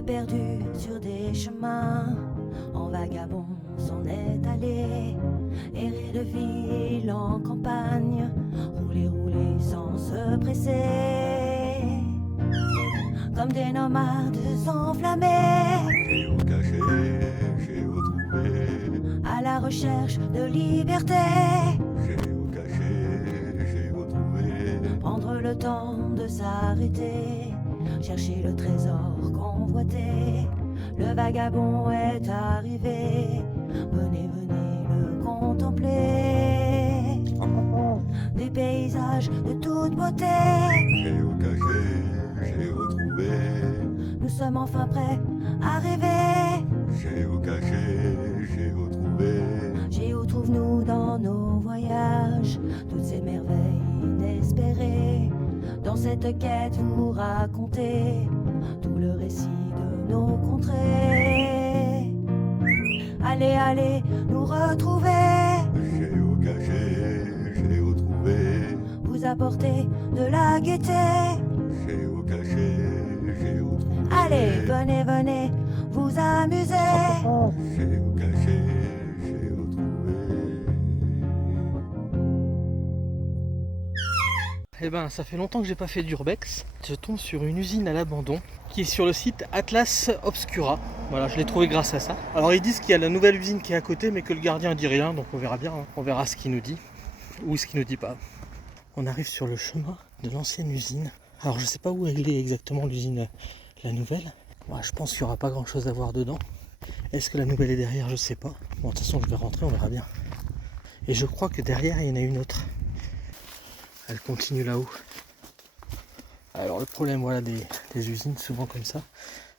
s'est perdu sur des chemins, en vagabond s'en est allé, errer de ville en campagne, rouler, rouler sans se presser, comme des nomades enflammés, Géocaché, géotrouvé, à la recherche de liberté. géocaché, géotrouvé, Prendre le temps de s'arrêter, chercher le trésor convoité. Le vagabond est arrivé, venez, venez le contempler. Des paysages de toute beauté, géocaché, géotrouvé, nous sommes enfin prêts à rêver. géocaché, géotrouvé, Géo trouve-nous dans nos voyages, toutes ces merveilles inespérées. Dans cette quête vous racontez tout le récit de nos contrées. Allez, allez, nous retrouver, géocaché, géotrouvé, vous apporter de la gaieté. géocaché, géotrouvé, Allez, venez, venez, vous amuser. géocaché, géotrouvé. Eh ben, ça fait longtemps que j'ai pas fait d'urbex. Je tombe sur une usine à l'abandon qui est sur le site Atlas Obscura. Voilà, je l'ai trouvé grâce à ça. Alors ils disent qu'il y a la nouvelle usine qui est à côté, mais que le gardien dit rien, donc on verra bien. Hein. On verra ce qu'il nous dit ou ce qu'il nous dit pas. On arrive sur le chemin de l'ancienne usine. Alors je sais pas où elle est exactement l'usine, la nouvelle. Moi, je pense qu'il n'y aura pas grand chose à voir dedans. Est-ce que la nouvelle est derrière? Je sais pas. Bon, de toute façon, je vais rentrer, on verra bien. Et je crois que derrière, il y en a une autre. Elle continue là-haut. Alors le problème voilà, des usines souvent comme ça,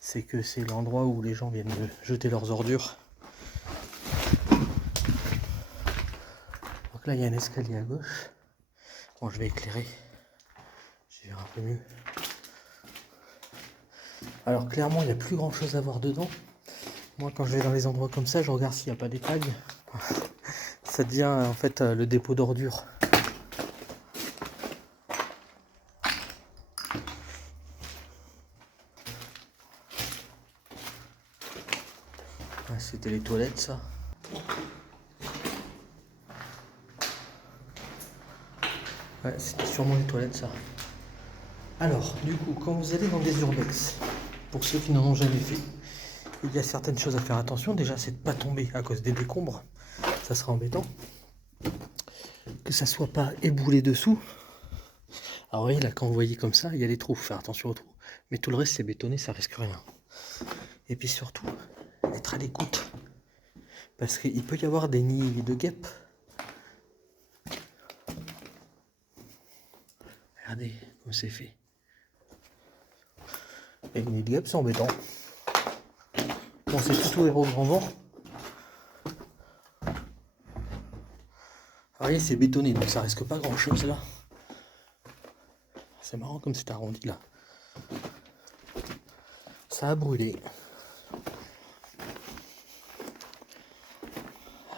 c'est que c'est l'endroit où les gens viennent de jeter leurs ordures. Donc là il y a un escalier à gauche. Bon, je vais éclairer. Je vais voir un peu mieux. Alors clairement il n'y a plus grand chose à voir dedans. Moi quand je vais dans les endroits comme ça, je regarde s'il n'y a pas des tags. Ça devient en fait le dépôt d'ordures. C'était les toilettes ça. Ouais, c'était sûrement les toilettes ça. Alors, du coup, quand vous allez dans des urbex, pour ceux qui n'en ont jamais fait, il y a certaines choses à faire attention. Déjà, c'est de ne pas tomber à cause des décombres. Ça sera embêtant. Que ça soit pas éboulé dessous. Alors, vous voyez, là, quand vous voyez comme ça, il y a des trous. Faut faire attention aux trous. Mais tout le reste, c'est bétonné, ça risque rien. Et puis surtout, être à l'écoute. Parce qu'il peut y avoir des nids de guêpes. Regardez comme c'est fait. Et les nids de guêpes, c'est embêtant. Bon, c'est tout ouvert au grand vent. Vous voyez, c'est bétonné, donc ça risque pas grand chose là. C'est marrant comme c'est arrondi là. Ça a brûlé.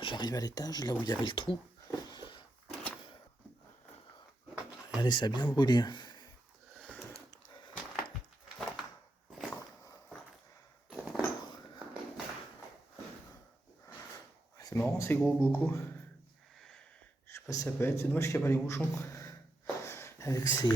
J'arrive à l'étage, là où il y avait le trou. Regardez, ça a bien brûlé. C'est marrant ces gros bocaux. Je sais pas si ça peut être. C'est dommage qu'il n'y a pas les bouchons. Avec ces...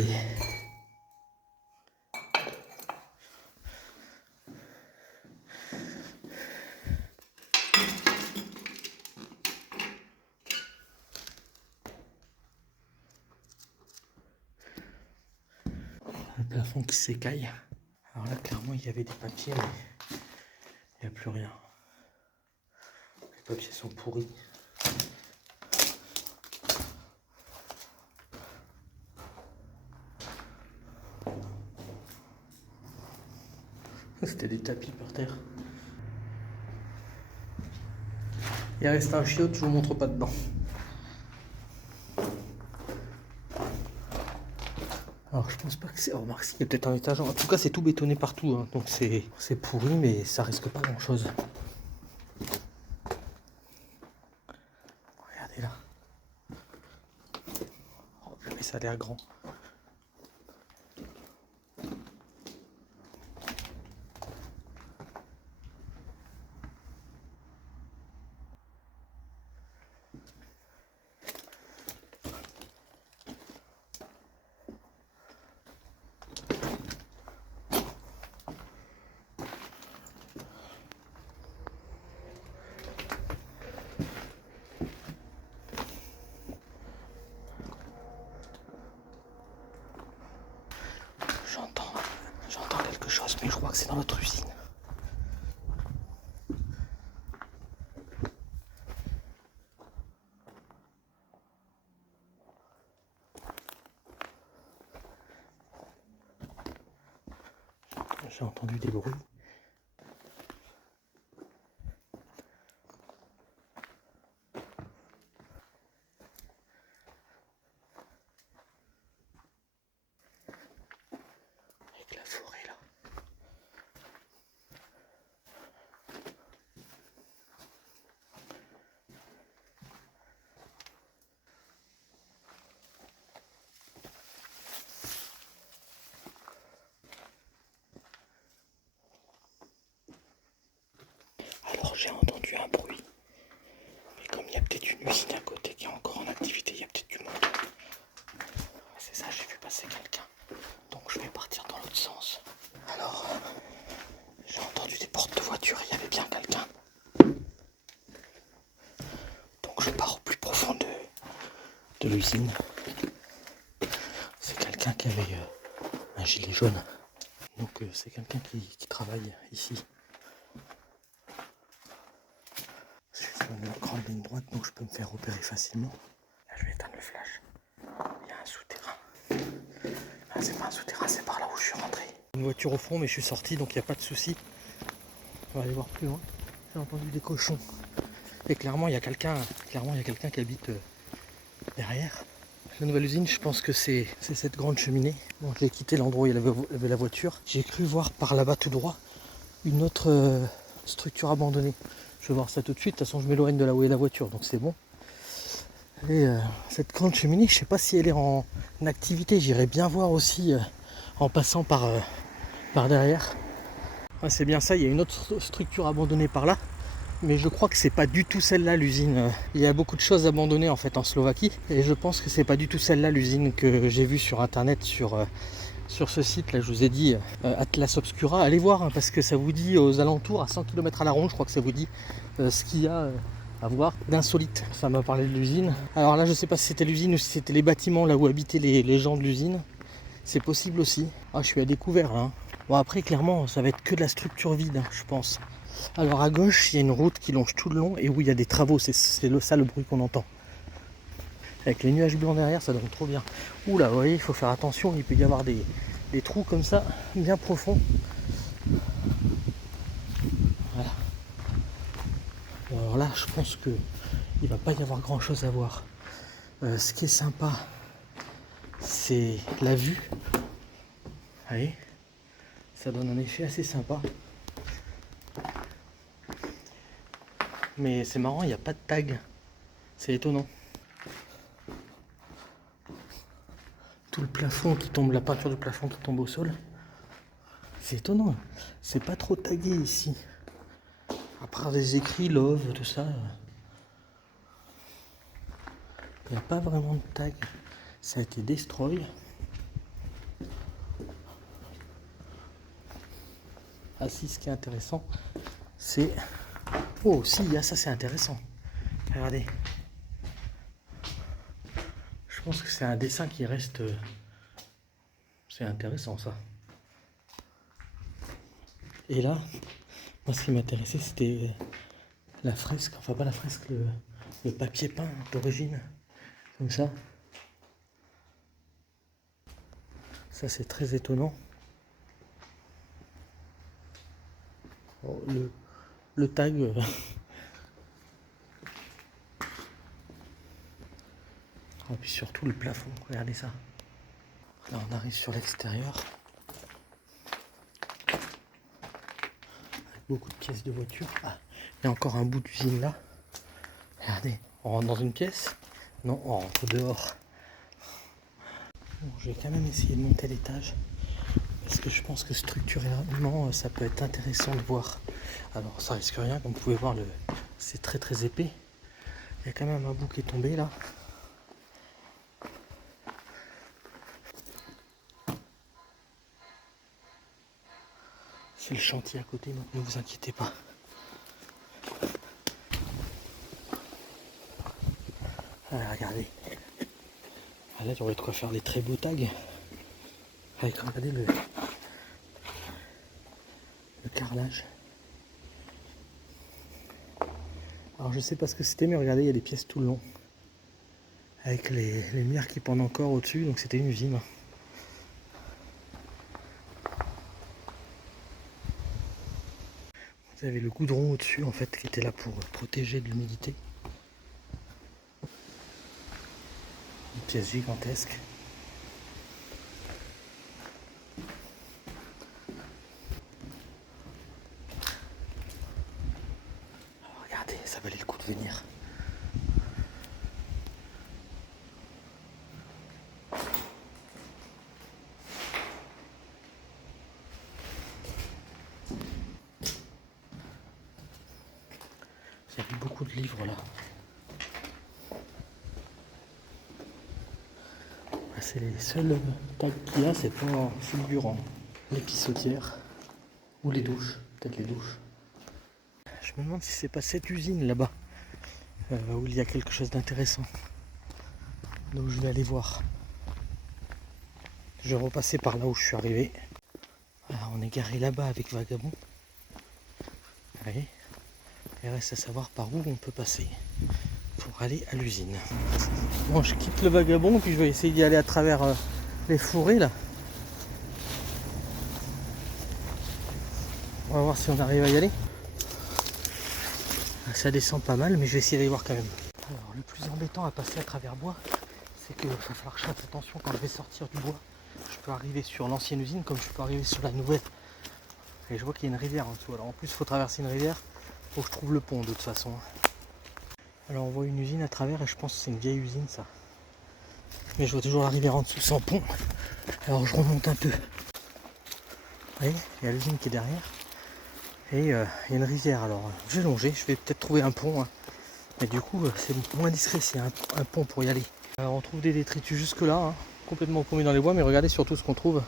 le plafond qui s'écaille. Alors là, clairement, il y avait des papiers, mais il n'y a plus rien. Les papiers sont pourris. C'était des tapis par terre. Il reste un chiotte, je vous montre pas dedans. Alors je pense pas que c'est... Oh, remarque, il y a peut-être un étage. En tout cas, c'est tout bétonné partout. Hein. Donc c'est pourri, mais ça risque pas grand-chose. Regardez là. Oh, purée, ça a l'air grand. quelque chose, mais je crois que c'est dans l'autre usine. J'ai entendu des bruits. Avec la forêt là. Alors j'ai entendu un bruit, mais comme il y a peut-être une usine à côté qui est encore en activité, il y a peut-être du monde. C'est ça, j'ai vu passer quelqu'un, donc je vais partir dans l'autre sens. Alors, j'ai entendu des portes de voiture, il y avait bien quelqu'un. Donc je pars au plus profond de l'usine. C'est quelqu'un qui avait un gilet jaune, donc c'est quelqu'un qui travaille ici. C'est une grande ligne droite, donc je peux me faire repérer facilement. Là, je vais éteindre le flash. Il y a un souterrain. Ah, c'est pas un souterrain, c'est par là où je suis rentré. Une voiture au fond, mais je suis sorti, donc il n'y a pas de souci. On va aller voir plus loin. J'ai entendu des cochons. Et clairement, il y a quelqu'un qui habite derrière. La nouvelle usine, je pense que c'est cette grande cheminée. Bon, j'ai quitté l'endroit où il y avait la voiture. J'ai cru voir par là-bas tout droit une autre structure abandonnée. Je vais voir ça tout de suite, de toute façon je m'éloigne de là où est la voiture, donc c'est bon. Et cette grande cheminée, je sais pas si elle est en activité, j'irai bien voir aussi en passant par derrière. Ah, c'est bien ça, il y a une autre structure abandonnée par là, mais je crois que c'est pas du tout celle-là l'usine. Il y a beaucoup de choses abandonnées en fait en Slovaquie, et je pense que c'est pas du tout celle-là l'usine que j'ai vue sur internet sur ce site là, je vous ai dit Atlas Obscura. Allez voir hein, parce que ça vous dit aux alentours à 100 km à la ronde, je crois que ça vous dit ce qu'il y a à voir d'insolite. Ça m'a parlé de l'usine. Alors là je sais pas si c'était l'usine ou si c'était les bâtiments là où habitaient les gens de l'usine. C'est possible aussi. Ah, je suis à découvert là. Hein. Bon après clairement ça va être que de la structure vide hein, je pense. Alors à gauche il y a une route qui longe tout le long et où il y a des travaux, c'est ça le bruit qu'on entend. Avec les nuages blancs derrière, ça donne trop bien. Oula, vous voyez, il faut faire attention, il peut y avoir des trous comme ça, bien profonds. Voilà. Alors là, je pense qu'il ne va pas y avoir grand chose à voir. Ce qui est sympa, c'est la vue. Vous voyez, ça donne un effet assez sympa. Mais c'est marrant, il n'y a pas de tag. C'est étonnant. Tout le plafond qui tombe, la peinture du plafond qui tombe au sol. C'est étonnant, c'est pas trop tagué ici. À part des écrits, love, tout ça. Il n'y a pas vraiment de tag. Ça a été destroy. Ah si, ce qui est intéressant, c'est... Oh si, il y a ça, c'est intéressant. Regardez. Je pense que c'est un dessin qui reste... C'est intéressant ça. Et là, moi ce qui m'intéressait c'était la fresque, enfin pas la fresque, le papier peint d'origine, comme ça. Ça c'est très étonnant. Oh, le tag... Et puis surtout le plafond, regardez ça. Là on arrive sur l'extérieur. Avec beaucoup de pièces de voiture. Ah, il y a encore un bout d'usine là. Regardez, on rentre dans une pièce. Non, on rentre dehors. Bon, je vais quand même essayer de monter l'étage. Parce que je pense que structurellement ça peut être intéressant de voir. Alors ça risque rien, comme vous pouvez voir, c'est très très épais. Il y a quand même un bout qui est tombé là. C'est le chantier à côté, donc ne vous inquiétez pas. Ah, regardez. Ah, là, j'aurais de quoi faire des très beaux tags. Regardez carrelage. Alors je sais pas ce que c'était, mais regardez, il y a des pièces tout le long. Avec les lumières qui pendent encore au-dessus, donc c'était une usine. Vous avez le goudron au-dessus en fait qui était là pour protéger de l'humidité. Une pièce gigantesque. Alors, regardez, ça valait le coup de venir. Il y avait beaucoup de livres là. C'est les seuls tags qu'il y a, c'est pas fulgurant. Les pissotières ou les douches, peut-être les douches. Je me demande si c'est pas cette usine là-bas où il y a quelque chose d'intéressant. Donc je vais aller voir. Je vais repasser par là où je suis arrivé. Alors on est garé là-bas avec Vagabond. Vous voyez ? Il reste à savoir par où on peut passer pour aller à l'usine. Bon, je quitte le Vagabond puis je vais essayer d'y aller à travers les fourrés là. On va voir si on arrive à y aller. Ça descend pas mal, mais je vais essayer d'aller voir quand même. Alors le plus embêtant à passer à travers bois, c'est qu'il va falloir que je fasse attention quand je vais sortir du bois. Je peux arriver sur l'ancienne usine comme je peux arriver sur la nouvelle. Et je vois qu'il y a une rivière en dessous. Alors en plus il faut traverser une rivière. Faut que je trouve le pont de toute façon. Alors on voit une usine à travers et je pense que c'est une vieille usine ça. Mais je vois toujours la rivière en dessous sans pont. Alors je remonte un peu. Vous voyez, il y a l'usine qui est derrière. Et il y a une rivière. Alors je vais longer, je vais peut-être trouver un pont. Hein. Mais du coup c'est moins discret s'il y a un pont pour y aller. Alors on trouve des détritus jusque là, hein, complètement paumés dans les bois, mais regardez surtout ce qu'on trouve.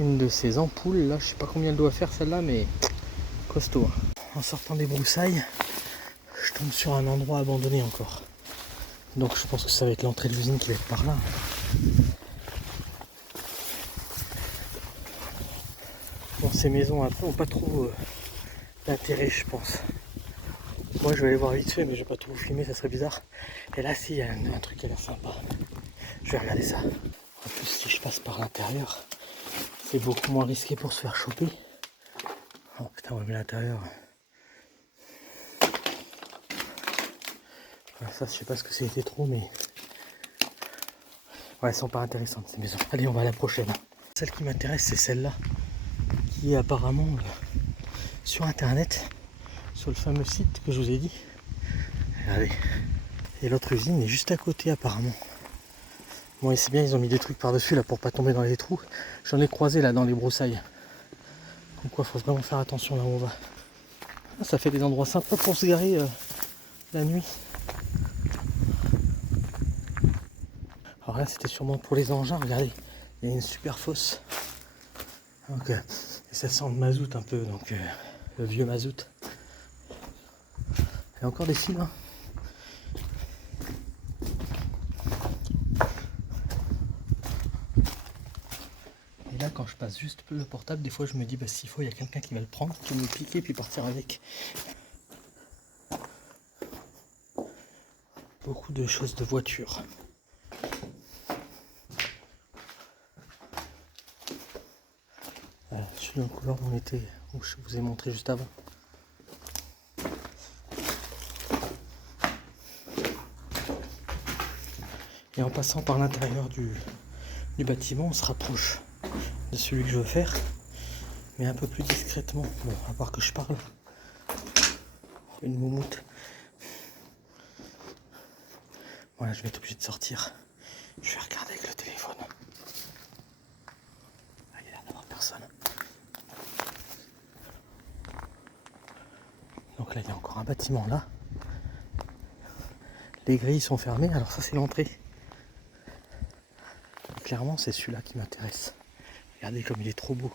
Une de ces ampoules là, je sais pas combien elle doit faire celle-là, mais costaud. En sortant des broussailles, je tombe sur un endroit abandonné encore. Donc je pense que ça va être l'entrée de l'usine qui va être par là. Bon, ces maisons après ont pas trop d'intérêt, je pense. Moi je vais aller voir vite fait, mais je vais pas tout vous filmer, ça serait bizarre. Et là si, il y a un truc qui a l'air sympa. Je vais regarder ça. En plus si je passe par l'intérieur, c'est beaucoup moins risqué pour se faire choper. Oh putain, on va mettre l'intérieur. Ça, je sais pas ce que c'était trop, mais ouais, elles sont pas intéressantes ces maisons. Allez, on va à la prochaine. Celle qui m'intéresse, c'est celle-là, qui est apparemment sur internet, sur le fameux site que je vous ai dit. Regardez. Et l'autre usine est juste à côté, apparemment. Bon, et c'est bien, ils ont mis des trucs par-dessus là pour pas tomber dans les trous. J'en ai croisé là dans les broussailles. Donc quoi, faut vraiment faire attention là où on va. Ah, ça fait des endroits sympas pour se garer la nuit. Alors là c'était sûrement pour les engins, regardez, il y a une super fosse. Donc, et ça sent le mazout un peu, donc le vieux mazout. Il y a encore des fils, hein. Et là quand je passe juste le portable, des fois je me dis bah s'il faut il y a quelqu'un qui va le prendre, qui va me piquer puis partir avec. Beaucoup de choses de voiture. Je suis dans le couloir où on était, où je vous ai montré juste avant. Et en passant par l'intérieur du bâtiment, on se rapproche de celui que je veux faire, mais un peu plus discrètement. Bon, à part que je parle. Une moumoute. Voilà, je vais être obligé de sortir. Je vais regarder avec le téléphone. Il y a l'air d'avoir personne. Donc là, il y a encore un bâtiment là. Les grilles sont fermées, alors ça c'est l'entrée. Clairement, c'est celui-là qui m'intéresse. Regardez comme il est trop beau.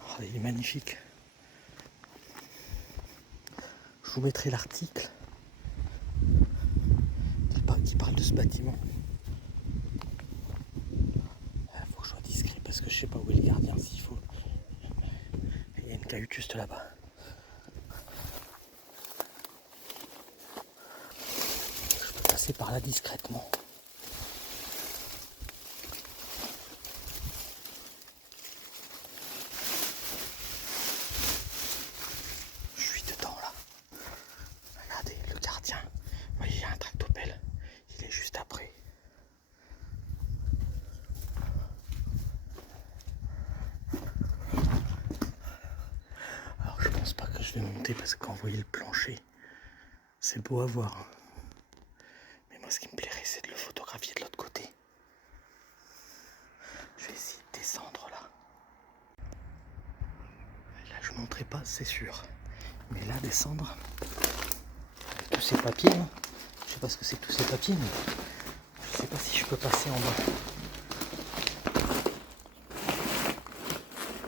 Oh, il est magnifique. Je vous mettrai l'article qui parle de ce bâtiment. Il faut que je sois discret parce que je sais pas où est le gardien s'il faut. Il y a une cahute juste là-bas. Je peux passer par là discrètement. Je suis dedans là. Regardez le gardien. Vous voyez, il y a un tractopelle. Il est juste après. Alors je pense pas que je vais monter parce que quand vous voyez le plancher, c'est beau à voir. Mais moi ce qui me plairait c'est de le photographier de l'autre côté. Je vais essayer de descendre là. Là je monterai pas, c'est sûr. Mais là descendre, avec tous ces papiers, là, je sais pas ce que c'est que tous ces papiers, mais je sais pas si je peux passer en bas.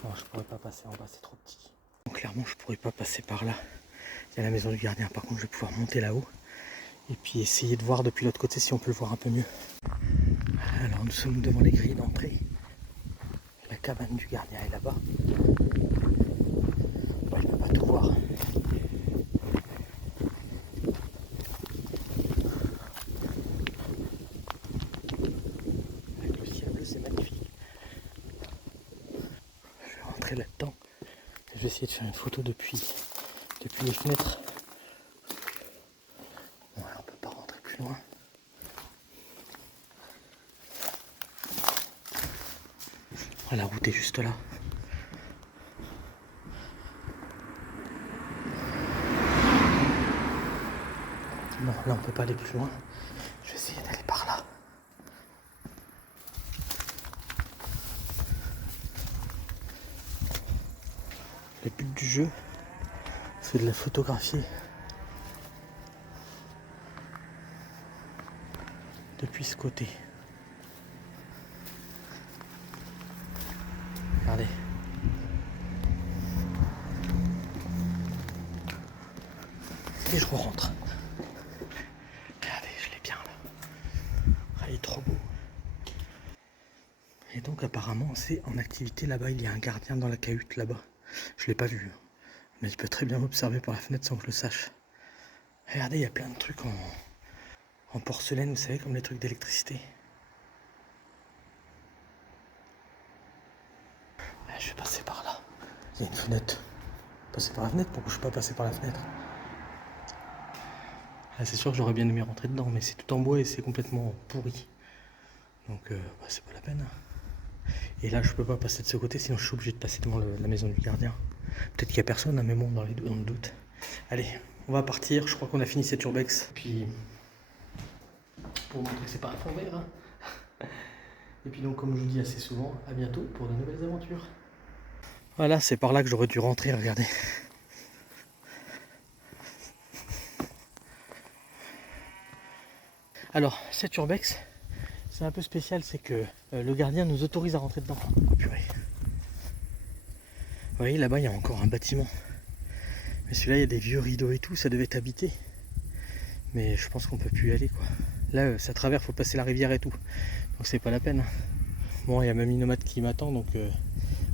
Non, je pourrais pas passer en bas, c'est trop petit. Donc, clairement, je pourrais pas passer par là. Il y a la maison du gardien. Par contre, je vais pouvoir monter là-haut et puis essayer de voir depuis l'autre côté si on peut le voir un peu mieux. Alors, nous sommes devant les grilles d'entrée. La cabane du gardien est là-bas. Bon, je ne peux pas tout voir. Avec le ciel bleu, c'est magnifique. Je vais rentrer là-dedans. Je vais essayer de faire une photo depuis les fenêtres. Ouais, on peut pas rentrer plus loin. Ah, la route est juste là. Non, là on peut pas aller plus loin. Je vais essayer d'aller par là. Le but du jeu, c'est de la photographier depuis ce côté. Regardez. Et je rentre. Regardez, je l'ai bien là. Ah, il est trop beau. Et donc apparemment c'est en activité là-bas. Il y a un gardien dans la cahute là-bas. Je l'ai pas vu. Mais il peut très bien m'observer par la fenêtre sans que je le sache. Regardez, il y a plein de trucs en porcelaine, vous savez, comme les trucs d'électricité. Je vais passer par là. Il y a une fenêtre. Passer par la fenêtre? Pourquoi je ne suis pas passé par la fenêtre? Ah, c'est sûr que j'aurais bien aimé rentrer dedans, mais c'est tout en bois et c'est complètement pourri. Donc c'est pas la peine. Et là je peux pas passer de ce côté, sinon je suis obligé de passer devant la maison du gardien. Peut-être qu'il n'y a personne, mais bon, dans le doute. Allez, on va partir. Je crois qu'on a fini cette urbex. Puis pour montrer que c'est pas un fond vert. Hein. Et puis donc, comme je vous dis assez souvent, à bientôt pour de nouvelles aventures. Voilà, c'est par là que j'aurais dû rentrer, regardez. Alors, cette urbex, c'est un peu spécial, c'est que le gardien nous autorise à rentrer dedans. Oh purée. Vous voyez, là-bas, il y a encore un bâtiment. Mais celui-là, il y a des vieux rideaux et tout, ça devait être habité. Mais je pense qu'on peut plus y aller, quoi. Là, ça traverse, faut passer la rivière et tout. Donc c'est pas la peine. Bon, il y a même une nomade qui m'attend, donc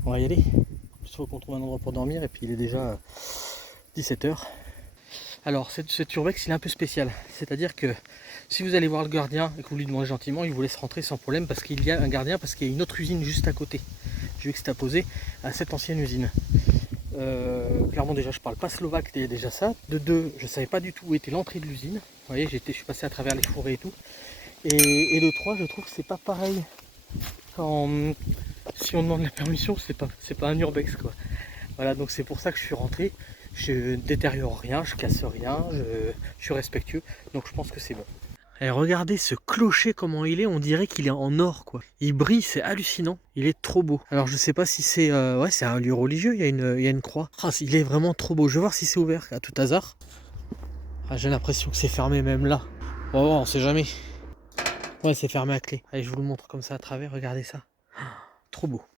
on va y aller. Il faut qu'on trouve un endroit pour dormir, et puis il est déjà 17h. Alors, cette urbex, il est un peu spécial. C'est-à-dire que si vous allez voir le gardien et que vous lui demandez gentiment, il vous laisse rentrer sans problème parce qu'il y a un gardien, parce qu'il y a une autre usine juste à côté. Je vais extaposer à cette ancienne usine. Clairement, déjà, je parle pas slovaque, il y a déjà ça. De deux, je savais pas du tout où était l'entrée de l'usine. Vous voyez, je suis passé à travers les fourrés et tout. Et de trois, je trouve que c'est pas pareil. Si on demande la permission, c'est pas un urbex, quoi. Voilà, donc c'est pour ça que je suis rentré. Je ne détériore rien, je casse rien, je suis respectueux, donc je pense que c'est bon. Et regardez ce clocher comment il est, on dirait qu'il est en or, quoi. Il brille, c'est hallucinant, il est trop beau. Alors je sais pas si c'est ouais, c'est un lieu religieux, il y a une croix. Ah, il est vraiment trop beau, je vais voir si c'est ouvert à tout hasard. Ah, j'ai l'impression que c'est fermé même là. On va voir, on sait jamais. Ouais, c'est fermé à clé. Allez, je vous le montre comme ça à travers, regardez ça. Trop beau.